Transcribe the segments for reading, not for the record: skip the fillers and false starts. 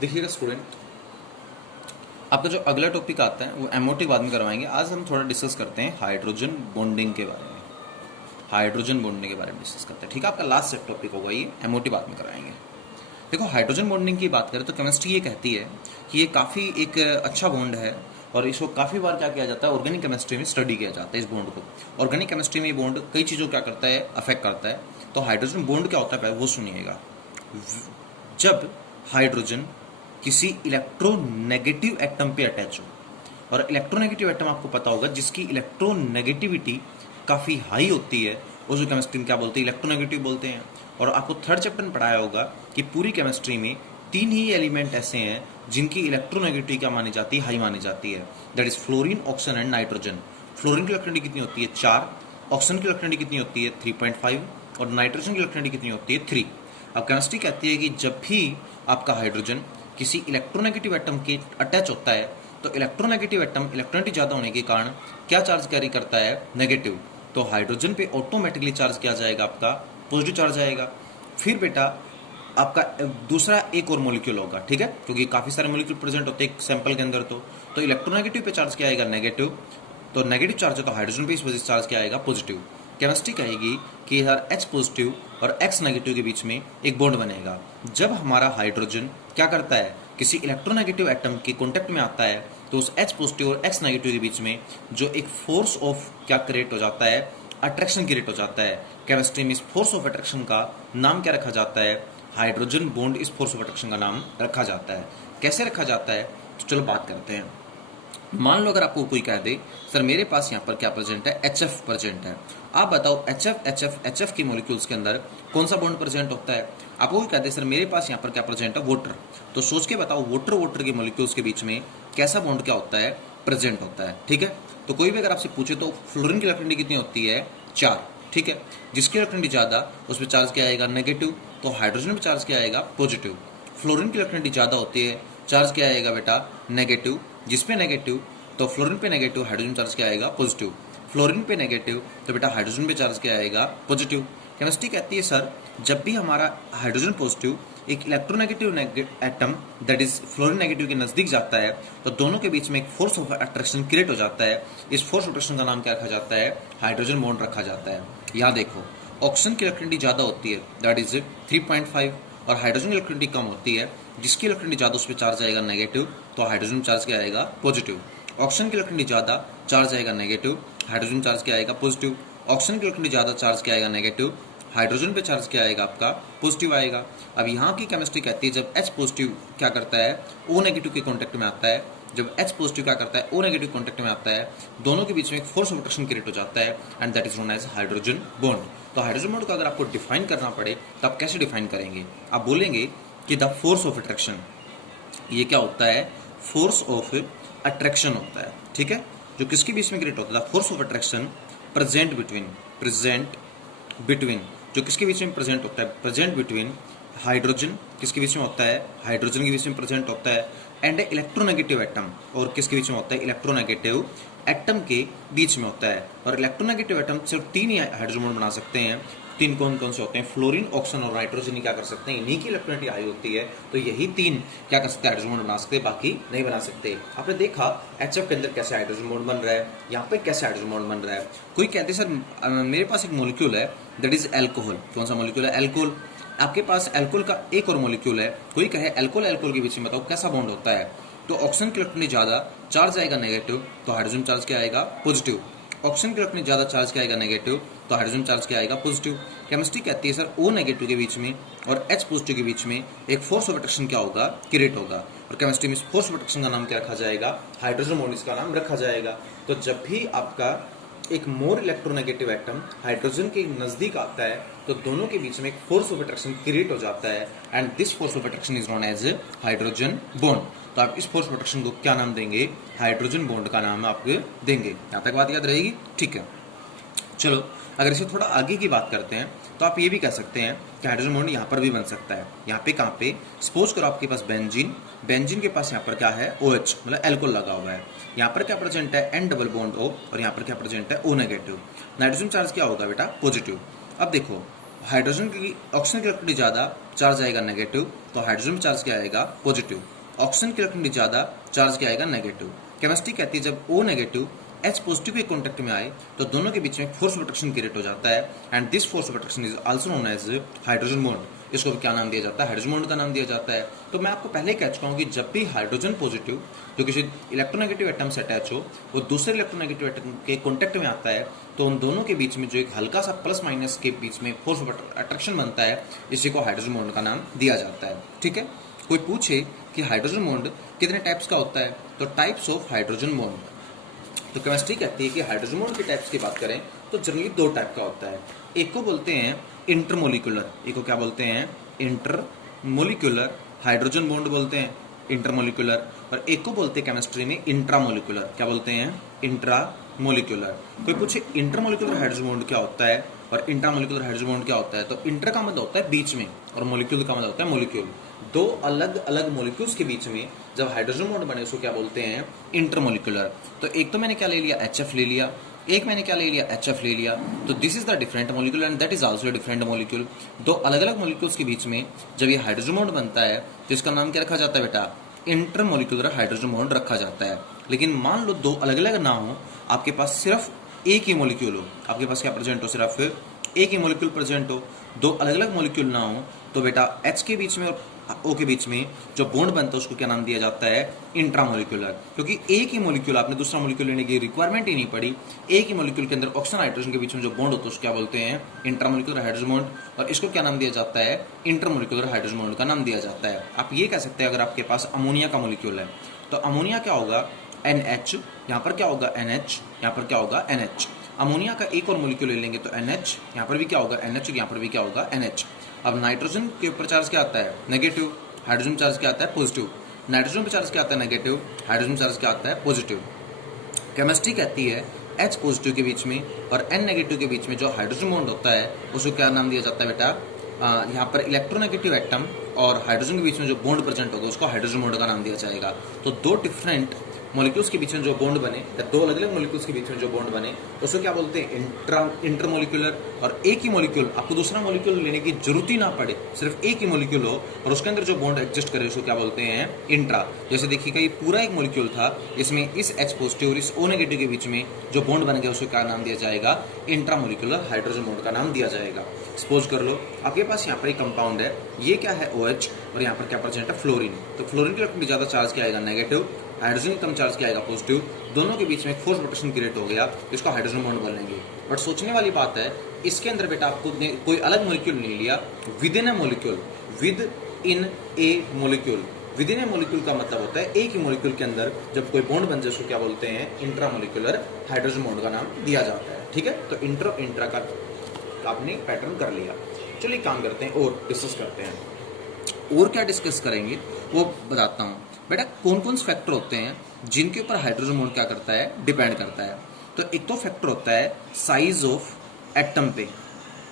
देखिएगा स्टूडेंट, आपका जो अगला टॉपिक आता है वो एमओटी बाद में करवाएंगे। आज हम थोड़ा डिस्कस करते हैं हाइड्रोजन बॉन्डिंग के बारे में। हाइड्रोजन बॉन्डिंग के बारे में डिस्कस करते हैं, ठीक है। आपका लास्ट सेट टॉपिक होगा ये, एमओटी बाद में कराएंगे। देखो, हाइड्रोजन बॉन्डिंग की बात करें तो केमिस्ट्री ये कहती है कि ये काफ़ी एक अच्छा बॉन्ड है और इसको काफ़ी बार क्या किया जाता है, ऑर्गेनिक केमिस्ट्री में स्टडी किया जाता है इस बॉन्ड को। ऑर्गेनिक केमिस्ट्री में ये बॉन्ड कई चीज़ों क्या करता है, अफेक्ट करता है। तो हाइड्रोजन बॉन्ड क्या होता है पहले वो सुनिएगा। जब हाइड्रोजन किसी इलेक्ट्रोनेगेटिव एटम पे अटैच हो, और इलेक्ट्रोनेगेटिव एटम आपको पता होगा जिसकी इलेक्ट्रोनेगेटिविटी काफ़ी हाई होती है, उसको केमिस्ट्री में क्या बोलते हैं, इलेक्ट्रोनेगेटिव बोलते हैं। और आपको थर्ड चैप्टर में पढ़ाया होगा कि पूरी केमिस्ट्री में तीन ही एलिमेंट ऐसे हैं जिनकी इलेक्ट्रोनेगेटिविटी क्या मानी जाती है, हाई मानी जाती है। That is fluorine, oxygen and nitrogen. Fluorine की इलेक्ट्रोनेगेटिविटी कितनी होती है, 4। ऑक्सीजन की इलेक्ट्रोनेगेटिविटी कितनी होती है, 3.5। और नाइट्रोजन की इलेक्ट्रोनेगेटिविटी कितनी होती है, 3। अब केमिस्ट्री कहती है कि जब भी आपका हाइड्रोजन किसी इलेक्ट्रोनेगेटिव एटम के अटैच होता है तो इलेक्ट्रोनेगेटिव एटम इलेक्ट्रॉनिटी ज़्यादा होने के कारण क्या चार्ज कैरी करता है, नेगेटिव। तो हाइड्रोजन पे ऑटोमेटिकली चार्ज किया जाएगा, आपका पॉजिटिव चार्ज आएगा। फिर बेटा आपका दूसरा एक और मॉलिक्यूल होगा, ठीक है, क्योंकि काफ़ी सारे मॉलिक्यूल प्रेजेंट होते हैं सैंपल के अंदर। तो इलेक्ट्रोनेगेटिव पे चार्ज क्या आएगा, नेगेटिव। तो नेगेटिव चार्ज है तो हाइड्रोजन पे इस वजह से चार्ज क्या आएगा, पॉजिटिव। केमिस्ट्री कहेगी कि यार H पॉजिटिव और X नेगेटिव के बीच में एक बॉन्ड बनेगा। जब हमारा हाइड्रोजन क्या करता है, किसी इलेक्ट्रोनेगेटिव एटम के कॉन्टेक्ट में आता है तो उस H पॉजिटिव और X नेगेटिव के बीच में जो एक फोर्स ऑफ क्या क्रिएट हो जाता है, अट्रैक्शन क्रिएट हो जाता है। केमिस्ट्री में इस फोर्स ऑफ अट्रैक्शन का नाम क्या रखा जाता है, हाइड्रोजन बॉन्ड। इस फोर्स ऑफ अट्रैक्शन का नाम रखा जाता है। कैसे रखा जाता है, तो चलो बात करते हैं। मान लो अगर आपको कोई कह दे सर मेरे पास यहाँ पर क्या प्रेजेंट है, HF प्रेजेंट है। आप बताओ HF की मॉलिक्यूल्स के अंदर कौन सा बॉन्ड प्रेजेंट होता है। आपको कोई कहते हैं सर मेरे पास यहाँ पर क्या प्रेजेंट है, वाटर। तो सोच के बताओ वाटर के मॉलिक्यूल्स के बीच में कैसा बॉन्ड क्या होता है, प्रेजेंट होता है, ठीक है। तो कोई भी अगर आपसे पूछे तो फ्लोरीन की इलेक्ट्रोनेगेटिविटी कितनी होती है, 4, ठीक है। जिसकी इलेक्ट्रोनेगेटिविटी ज़्यादा उस पर चार्ज क्या आएगा, नेगेटिव। तो हाइड्रोजन पे चार्ज क्या आएगा, पॉजिटिव। फ्लोरीन की इलेक्ट्रोनेगेटिविटी ज़्यादा होती है, चार्ज क्या आएगा बेटा, नेगेटिव। जिसपे नेगेटिव तो फ्लोरीन पे नेगेटिव, हाइड्रोजन चार्ज क्या आएगा, पॉजिटिव। फ्लोरीन पे नेगेटिव तो बेटा हाइड्रोजन पे चार्ज क्या आएगा, पॉजिटिव। केमिस्ट्री कहती है सर जब भी हमारा हाइड्रोजन पॉजिटिव एक electronegative atom that is fluorine negative के नजदीक जाता है तो दोनों के बीच में एक फोर्स ऑफ अट्रैक्शन क्रिएट हो जाता है। इस फोर्स ऑफ अट्रैक्शन का नाम क्या रखा जाता है, हाइड्रोजन बॉन्ड रखा जाता है। यहाँ देखो, ऑक्सीजन की इलेक्ट्रोनेगेटिविटी ज़्यादा होती है, दैट इज 3.5। और हाइड्रोजन की इलेक्ट्रोनेगेटिविटी कम होती है, जिसकी इलेक्ट्रोनेगेटिविटी ज़्यादा उस पर चार्ज आएगा, नेगेटिव। तो हाइड्रोजन चार्ज क्या आएगा, पॉजिटिव। ऑक्सीजन की इलेक्ट्रोनेगेटिविटी ज़्यादा, चार्ज आएगा नेगेटिव, हाइड्रोजन चार्ज क्या आएगा, पॉजिटिव। ऑक्सीजन की इलेक्ट्रोनेगेटिविटी ज़्यादा, चार्ज क्या आएगा, नेगेटिव, हाइड्रोजन पे चार्ज क्या आएगा आपका, पॉजिटिव आएगा। अब यहाँ की केमिस्ट्री कहती है जब H पॉजिटिव क्या करता है, O नेगेटिव के कॉन्टेक्ट में आता है, जब H पॉजिटिव क्या करता है, O नेगेटिव कॉन्टेक्ट में आता है, दोनों के बीच में एक फोर्स ऑफ अट्रैक्शन क्रिएट हो जाता है and that is known as hydrogen bond. तो हाइड्रोजन बॉन्ड को अगर आपको डिफाइन करना पड़े तो आप कैसे डिफाइन करेंगे, आप बोलेंगे कि द फोर्स ऑफ अट्रैक्शन, ये क्या होता है, फोर्स ऑफ अट्रैक्शन होता है, ठीक है, जो किसके बीच में क्रिएट होता है, force of attraction present between, जो किसके बीच में प्रेजेंट होता है, प्रेजेंट बिटवीन हाइड्रोजन, किसके बीच में होता है, हाइड्रोजन के बीच में प्रेजेंट होता है, एंड इलेक्ट्रोनेगेटिव एटम, और किसके बीच में होता है, इलेक्ट्रोनेगेटिव एटम के बीच में होता है। और इलेक्ट्रोनेगेटिव एटम सिर्फ 3 ही हाइड्रोजन बॉन्ड बना सकते हैं। 3 कौन कौन से होते हैं, फ्लोरीन, ऑक्सीजन और नाइट्रोजन ही क्या कर सकते हैं, इन्हीं की इलेक्ट्रोनेगेटिविटी हाई होती है। तो यही 3 क्या कर सकते हैं, हाइड्रोजन बॉन्ड बना सकते हैं, बाकी नहीं बना सकते। आपने देखा HF के अंदर कैसे हाइड्रोजन बॉन्ड बन रहा है, यहाँ पे कैसे हाइड्रोजन बॉन्ड बन रहा है। कोई कहते हैं सर मेरे पास एक मॉलिक्यूल है दैट इज एल्कोहल। कौन सा मॉलिक्यूल है, एल्कोहल। आपके पास एल्कोहल का एक और मॉलिक्यूल है, कोई कहे एल्कोहल के बीच में बताओ कैसा बॉन्ड होता है। तो ऑक्सीजन की इलेक्ट्रोनेगेटिविटी ज़्यादा, चार्ज आएगा नेगेटिव, तो हाइड्रोजन चार्ज क्या आएगा, पॉजिटिव। ऑक्सीजन की इलेक्ट्रोनेगेटिविटी ज़्यादा, चार्ज क्या आएगा, नेगेटिव, तो हाइड्रोजन चार्ज क्या आएगा, पॉजिटिव। केमिस्ट्री कहती है सर O नेगेटिव के बीच में और H पॉजिटिव के बीच में एक फोर्स ऑफ अट्रैक्शन क्या होगा, क्रिएट होगा। और केमिस्ट्री में इस फोर्स ऑफ अट्रैक्शन का नाम क्या रखा जाएगा, हाइड्रोजन बॉन्ड इसका नाम रखा जाएगा। तो जब भी आपका एक मोर इलेक्ट्रोनेगेटिव एटम हाइड्रोजन के नजदीक आता है तो दोनों के बीच में एक फोर्स ऑफ अट्रैक्शन क्रिएट हो जाता है and this force of attraction is known as hydrogen bond. तो आप इस फोर्स ऑफ अट्रैक्शन को क्या नाम देंगे, हाइड्रोजन बॉन्ड का नाम आप देंगे। यहाँ तक बात याद रहेगी, ठीक है। चलो अगर इसे थोड़ा आगे की बात करते हैं तो आप ये भी कह सकते हैं कि हाइड्रोजन बॉन्ड यहाँ पर भी बन सकता है। यहाँ पे कहाँ पे, सपोज करो आपके पास बेंजीन के पास यहाँ पर क्या है, OH मतलब एल्कोहल लगा हुआ है। यहाँ पर क्या प्रेजेंट है, N डबल बॉन्ड O, और यहाँ पर क्या प्रेजेंट है, O नेगेटिव। नाइट्रोजन चार्ज क्या होगा बेटा, पॉजिटिव। अब देखो हाइड्रोजन की, ऑक्सीजन की इलेक्ट्रोनेगेटिविटी ज़्यादा, चार्ज आएगा नेगेटिव, तो हाइड्रोजन में चार्ज क्या आएगा पॉजिटिव। ऑक्सीजन की इलेक्ट्रॉनिक ज़्यादा, चार्ज क्या आएगा नेगेटिव। केमिस्ट्री कहती है जब O नेगेटिव H पॉजिटिव के कॉन्टेक्ट में आए तो दोनों के बीच में फोर्स ऑफ अट्रैक्शन क्रिएट हो जाता है, and this force of attraction is also known as hydrogen bond. इसको क्या नाम दिया जाता है, हाइड्रोजन बॉन्ड का नाम दिया जाता है। तो मैं आपको पहले ही कह चुका हूँ कि जब भी हाइड्रोजन पॉजिटिव जो किसी इलेक्ट्रोनेगेटिव एटम से अटैच हो वो दूसरे इलेक्ट्रोनेगेटिव एटम के कॉन्टेक्ट में आता है, तो उन दोनों के बीच में जो एक हल्का सा प्लस माइनस के बीच में फोर्स ऑफ अट्रैक्शन बनता है, इसी को हाइड्रोजन बॉन्ड का नाम दिया जाता है। ठीक है, कोई पूछे कि हाइड्रोजन बॉन्ड कितने टाइप्स का होता है, तो टाइप्स ऑफ हाइड्रोजन बॉन्ड। तो केमिस्ट्री कहती है कि हाइड्रोजन बॉन्ड के टाइप्स की बात करें तो जनरली दो टाइप का होता है। एक को बोलते हैं इंटरमोलिकुलर, एक को क्या बोलते हैं इंटरमोलिकुलर, हाइड्रोजन बॉन्ड बोलते हैं इंटरमोलिकुलर, और एक को बोलते हैं केमिस्ट्री में इंट्रामोलिकुलर। क्या बोलते हैं इंट्रामोलिकुलर। कोई पूछे इंटरमोलिकुलर हाइड्रोजन बॉन्ड क्या होता है और इंट्रामोलिकुलर हाइड्रोजन बॉन्ड क्या होता है, तो इंटर का मतलब होता है बीच में और मोलिक्यूल का मतलब होता है मोलिक्यूल। दो अलग अलग मोलिक्यूल्स के बीच में जब हाइड्रोजन बॉन्ड बने उसको क्या बोलते हैं इंटरमोलिकुलर। तो एक तो मैंने क्या ले लिया HF ले लिया, एक मैंने क्या ले लिया HF ले लिया, तो this is the different molecule and that is also different molecule. दो अलग अलग मोलिक्यूल्स के बीच में जब ये हाइड्रोजन बॉन्ड बनता है तो इसका नाम क्या रखा जाता है बेटा, इंटरमोलिकुलर हाइड्रोजन बॉन्ड रखा जाता है। लेकिन मान लो दो अलग अलग ना हो, आपके पास सिर्फ एक ही मोलिक्यूल हो, आपके पास क्या प्रेजेंट हो, सिर्फ एक ही मोलिक्यूल प्रेजेंट हो, दो अलग अलग मोलिक्यूल ना हो, तो बेटा H के बीच में और O के बीच में जो बॉन्ड बनता है उसको क्या नाम दिया जाता है इंट्रामोलिकुलर। क्योंकि एक ही मोलिक्यूल, आपने दूसरा मोलिक्यूल लेने की रिक्वायरमेंट ही नहीं पड़ी, एक ही मोलिक्यूल के अंदर ऑक्सीजन हाइड्रोजन के बीच में जो बॉन्ड होता है उसको क्या बोलते हैं इंट्रामोलिकुलर हाइड्रोजन बॉन्ड, और इसको क्या नाम दिया जाता है इंटरमोलिकुलर हाइड्रोजन बॉन्ड का नाम दिया जाता है। आप ये कह सकते हैं अगर आपके पास अमोनिया का मोलिक्यूल है तो अमोनिया क्या होगा NH, यहाँ पर क्या होगा NH, यहाँ पर क्या होगा NH। अमोनिया का एक और मोलिक्यूल ले लेंगे तो NH, यहाँ पर भी क्या होगा NH, यहाँ पर भी क्या होगा NH। अब नाइट्रोजन के ऊपर चार्ज क्या आता है नेगेटिव, हाइड्रोजन चार्ज क्या आता है पॉजिटिव। नाइट्रोजन पर चार्ज क्या आता है नेगेटिव, हाइड्रोजन चार्ज क्या आता है पॉजिटिव। केमिस्ट्री कहती है H पॉजिटिव के बीच में और N नेगेटिव के बीच में जो हाइड्रोजन बॉन्ड होता है उसको क्या नाम दिया जाता है बेटा, यहाँ पर इलेक्ट्रोनेगेटिव एटम और हाइड्रोजन के बीच में जो बॉन्ड प्रेजेंट होगा उसको हाइड्रोजन बॉन्ड का नाम दिया जाएगा। तो दो डिफरेंट मॉलिक्यूल्स के बीच में जो बॉन्ड बने, दो अलग अलग मॉलिक्यूल्स के बीच में जो बॉन्ड बने उसको क्या बोलते हैं इंटरमोलिकुलर। और एक ही मॉलिक्यूल, आपको दूसरा मॉलिक्यूल लेने की जरूरत ही ना पड़े, सिर्फ एक ही मॉलिक्यूल हो और उसके अंदर जो बॉन्ड एग्जिस्ट करे उसको क्या बोलते हैं इंट्रा। जैसे देखिएगा ये पूरा एक मॉलिक्यूल था, इसमें इस H पॉजिटिव और इस O नेगेटिव के बीच में जो बॉन्ड बन गया उसको क्या नाम दिया जाएगा इंट्रामोलिकुलर हाइड्रोजन बॉन्ड का नाम दिया जाएगा। सपोज कर लो आपके पास यहाँ पर एक कंपाउंड है, ये क्या है OH और यहाँ पर क्या प्रेजेंट है फ्लोरीन। तो फ्लोरीन के इलेक्ट्रॉन ज़्यादा चार्ज क्या आएगा नेगेटिव, हाइड्रोजन की कम चार्ज क्या आएगा पॉजिटिव, दोनों के बीच में फोर्स रोटेशन क्रिएट हो गया, इसको हाइड्रोजन बॉन्ड बोलेंगे। बट सोचने वाली बात है इसके अंदर बेटा आपको कोई अलग मोलिक्यूल नहीं लिया, with in A molecule, with in A molecule. With in A molecule का मतलब होता है एक ही मोलिक्यूल के अंदर जब कोई बॉन्ड बन जाए उसको क्या बोलते हैं इंट्रामोलिकुलर हाइड्रोजन बॉन्ड का नाम दिया जाता है। ठीक है, तो इंट्रा का आपने पैटर्न कर लिया। चलिए काम करते हैं और डिस्कस करते हैं। और क्या डिस्कस करेंगे वो बताता हूँ बेटा। कौन कौन से फैक्टर होते हैं जिनके ऊपर हाइड्रोजन बॉन्ड क्या करता है डिपेंड करता है। तो एक तो फैक्टर होता है साइज ऑफ एटम पे।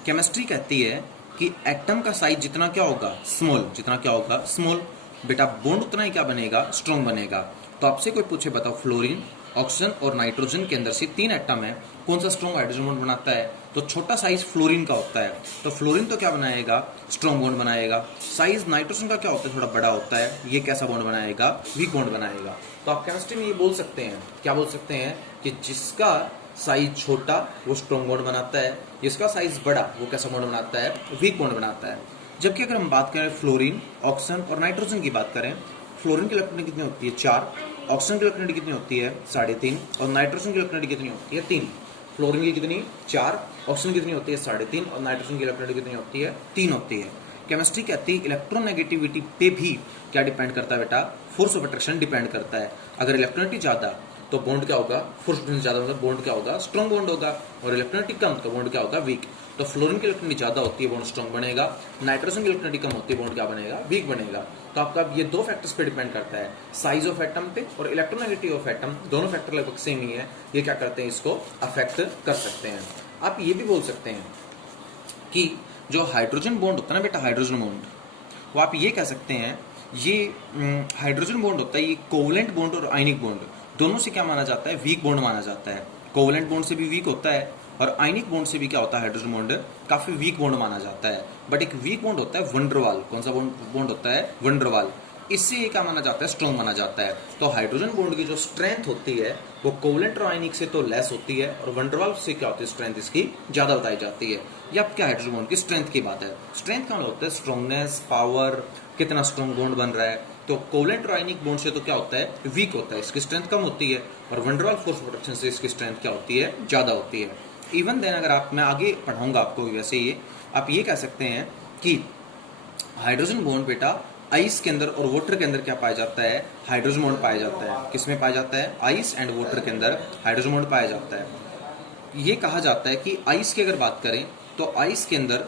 केमिस्ट्री कहती है कि एटम का साइज जितना क्या होगा स्मॉल, जितना क्या होगा स्मॉल, बेटा बॉन्ड उतना ही क्या बनेगा स्ट्रॉन्ग बनेगा। तो आपसे कोई पूछे बताओ फ्लोरीन, ऑक्सीजन और नाइट्रोजन के अंदर से तीन एटम है, कौन सा स्ट्रॉन्ग हाइड्रोजन बॉन्ड बनाता है, तो छोटा साइज फ्लोरीन का होता है। तो फ्लोरीन तो क्या बनाएगा स्ट्रॉन्ग बॉन्ड बनाएगा। साइज नाइट्रोजन का क्या होता है थोड़ा बड़ा होता है, ये कैसा बॉन्ड बनाएगा वीक बॉन्ड बनाएगा। तो आप केमिस्ट्री में ये बोल सकते हैं, क्या बोल सकते हैं कि जिसका साइज छोटा वो स्ट्रॉन्ग बॉन्ड बनाता है, जिसका साइज बड़ा वो कैसा बॉन्ड बनाता है वीक बॉन्ड बनाता है। जबकि अगर हम बात करें फ्लोरीन, ऑक्सीजन और नाइट्रोजन की बात करें, फ्लोरीन की इलेक्ट्रॉनिक कितनी होती है 4, ऑक्सीजन की इलेक्ट्रॉनिक कितनी होती है 3.5 और नाइट्रोजन की इलेक्ट्रॉनिक कितनी होती है 3। फ्लोरीन की कितनी 4, ऑक्सीजन की कितनी होती है 3.5 और नाइट्रोजन की इलेक्ट्रॉनिक कितनी होती है 3 होती है। केमिस्ट्री कहती है इलेक्ट्रोनेगेटिविटी पे भी क्या डिपेंड करता है बेटा, फोर्स ऑफ अट्रैक्शन डिपेंड करता है। अगर इलेक्ट्रॉनिटी ज्यादा तो बॉन्ड क्या होगा, फोर्स ऑफ ज्यादा मतलब बॉन्ड क्या होगा स्ट्रॉन्ग बॉन्ड होगा, और इलेक्ट्रॉनिटी कम तो बॉन्ड क्या होगा वीक। तो फ्लोरीन की इलेक्ट्रॉनिटी ज्यादा होती है बॉन्ड स्ट्रॉन्ग बनेगा, नाइट्रोजन की इलेक्ट्रॉनिटी कम होती है बॉन्ड क्या बनेगा वीक बनेगा। तो आपका ये दो फैक्टर्स पे डिपेंड करता है, साइज ऑफ एटम पे और इलेक्ट्रोनेगेटिविटी ऑफ एटम, दोनों फैक्टर लगभग सेम ही है, ये क्या करते हैं इसको अफेक्ट कर सकते हैं। आप ये भी बोल सकते हैं कि जो हाइड्रोजन बॉन्ड होता है ना बेटा, हाइड्रोजन बॉन्ड, वो आप ये कह सकते हैं ये हाइड्रोजन बॉन्ड होता है, ये कोवलेंट बॉन्ड और आयनिक बॉन्ड दोनों से क्या माना जाता है वीक बॉन्ड माना जाता है। कोवलेंट बॉन्ड से भी वीक होता है और आयनिक बॉन्ड से भी क्या होता है, हाइड्रोजन बॉन्ड काफी वीक बॉन्ड माना जाता है। बट एक वीक बॉन्ड होता है वंडरवाल। कौन सा बॉन्ड होता है, वंडरवाल। इससे ये क्या माना जाता है, स्ट्रॉन्ग माना जाता है। तो हाइड्रोजन बॉन्ड की जो स्ट्रेंथ होती है वो कोवलेंट और आयनिक से तो लेस होती है, और वंडरवाल से क्या होती है, स्ट्रेंथ इसकी ज्यादा बताई जाती है। ये अब क्या हाइड्रोजन बॉन्ड की स्ट्रेंथ की बात है। स्ट्रेंथ का मतलब होता है स्ट्रॉन्गनेस, पावर, कितना स्ट्रॉन्ग बॉन्ड बन रहा है। तो कोवलेंट और आयनिक बॉन्ड से तो क्या होता है, वीक होता है, इसकी स्ट्रेंथ कम होती है, और वंडरवाल फोर्स प्रोटेक्शन से इसकी स्ट्रेंथ क्या होती है, ज्यादा होती है। इवन देन अगर मैं आगे पढ़ाऊंगा आपको वैसे ये आप ये कह सकते हैं कि हाइड्रोजन बॉन्ड बेटा आइस के अंदर और वाटर के अंदर क्या पाया जाता है, हाइड्रोजन बॉन्ड पाया जाता है। किसमें पाया जाता है, आइस एंड वाटर के अंदर हाइड्रोजन बॉन्ड पाया जाता है। ये कहा जाता है कि आइस की अगर बात करें तो आइस के अंदर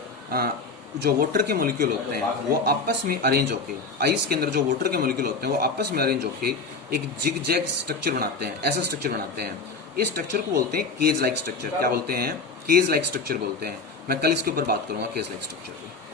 जो वाटर के मॉलिक्यूल होते हैं वो आपस में अरेंज होके, आइस के अंदर जो वाटर के मॉलिक्यूल होते हैं वो आपस में अरेंज होके एक जिग जैग स्ट्रक्चर बनाते हैं, ऐसा स्ट्रक्चर बनाते हैं। इस स्ट्रक्चर को बोलते हैं केज लाइक स्ट्रक्चर। क्या बोलते हैं, केज लाइक स्ट्रक्चर बोलते हैं। मैं कल इसके ऊपर बात करूंगा केज लाइक स्ट्रक्चर पे।